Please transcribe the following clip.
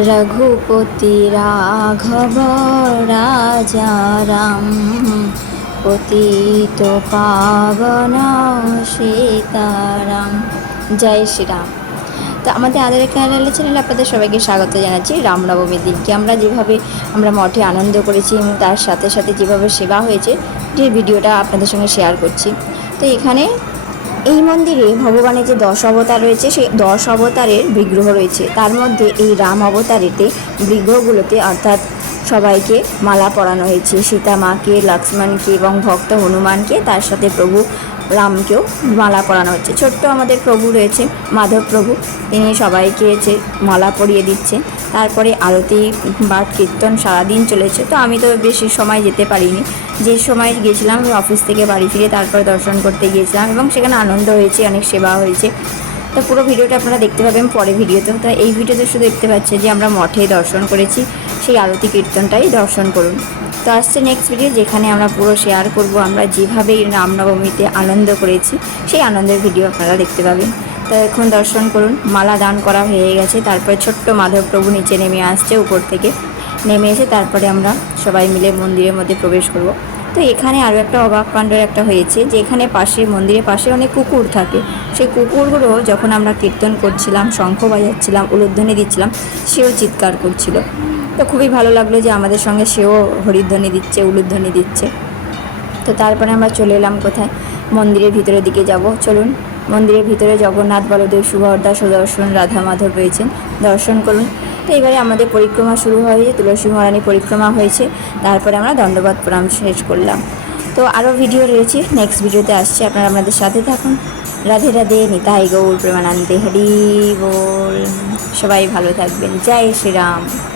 রঘুপতি রাঘব রাজা রাম পতিত পাবন সীতারাম জয় শ্রীরাম তো আমাদের আধার ক্যারালা চ্যানেলে আপনাদের সবাইকে স্বাগত জানাচ্ছি। রামনবমীর দিনকে আমরা যেভাবে আমরা মঠে আনন্দ করেছি এবং তার সাথে সাথে যেভাবে সেবা হয়েছে, যে ভিডিওটা আপনাদের সঙ্গে শেয়ার করছি। তো এখানে এই মন্দিরে ভগবানের যে দশ অবতার রয়েছে, সেই দশ অবতারের বিগ্রহ রয়েছে। তার মধ্যে এই রাম অবতারেতে বিগ্রহগুলোতে, অর্থাৎ সবাইকে মালা পরানো হয়েছে। সীতা মাকে, লক্ষ্মণকে এবং ভক্ত হনুমানকে, তার সাথে প্রভু রামকেও মালা পরানো হচ্ছে। ছোট্ট আমাদের প্রভু রয়েছে, মাধব প্রভু। তিনি সবাইকে এসে মালা পরিয়ে দিচ্ছে তারপরে আরতি বাট কীর্তন সারাদিন চলেছে। তো আমি তো বেশি সময় যেতে পারিনি। যে সময় গিয়েছিলাম, আমি অফিস থেকে বাড়ি ফিরে তারপরে দর্শন করতে গিয়েছিলাম এবং সেখানে আনন্দ হয়েছে, অনেক সেবা হয়েছে। তো পুরো ভিডিওটা আপনারা দেখতে পাবেন পরে ভিডিওতে। তো এই ভিডিওতে শুধু দেখতে পাচ্ছে যে আমরা মঠে দর্শন করেছি। সেই আরতি কীর্তনটাই দর্শন করুন। তো আসছে নেক্সট ভিডিও যেখানে আমরা পুরো শেয়ার করব আমরা যেভাবে রামনবমীতে আনন্দ করেছি, সেই আনন্দের ভিডিও আপনারা দেখতে পাবেন। তো এখন দর্শন করুন, মালা দান করা হয়ে গেছে, তারপরে ছোট্ট মাধব প্রভু নিচে নেমে আসছে উপর থেকে। নেমে এসে তারপরে আমরা সবাই মিলে মন্দিরের মধ্যে প্রবেশ করব। তো এখানে আরও একটা অবাক কাণ্ডর একটা হয়েছে, যে এখানে পাশে মন্দিরের পাশে অনেক কুকুর থাকে। সেই কুকুরগুলো যখন আমরা কীর্তন করছিলাম, শঙ্খ বাজাচ্ছিলাম, উলুধ্বনি দিচ্ছিলাম, সেও চিৎকার করছিল। তো খুবই ভালো লাগল যে আমাদের সঙ্গে সেও হরিধ্বনি দিচ্ছে, উলুধ্বনি দিচ্ছে। তো তারপরে আমরা চলে এলাম কোথায়? মন্দিরের ভিতরের দিকে যাব। চলুন, মন্দিরের ভিতরে জগন্নাথ, বলদেব, সুভদ্রা, সুদর্শন, রাধা মাধব রয়েছেন। দর্শন করুন। তো এবারে আমাদের পরিক্রমা শুরু হয়েছে তুলসী মহারানী পরিক্রমা হয়েছে। তারপরে আমরা দণ্ডবাদ প্রণাম শেষ করলাম। তো আরও ভিডিও রয়েছে। নেক্সট ভিডিওতে আসছে। আপনারা আমাদের সাথে থাকুন। রাধে রাধে, নিতাই গৌর, প্রেমানন্দে, হরি বল। সবাই ভালো থাকবেন। জয় শ্রীরাম।